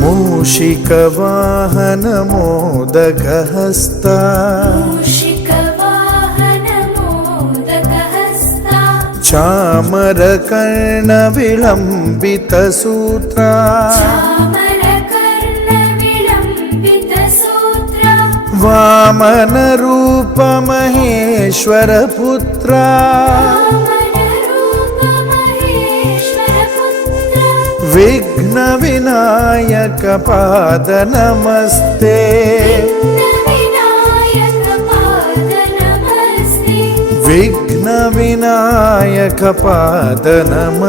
मूषिकवाहन मोदकहस्ता चामरकर्ण विलम्बितसूत्रा वामनरूप महेश्वरपुत्रा विघ्नविनायक पाद नमस्ते विघ्नविनायक पाद नमस्ते।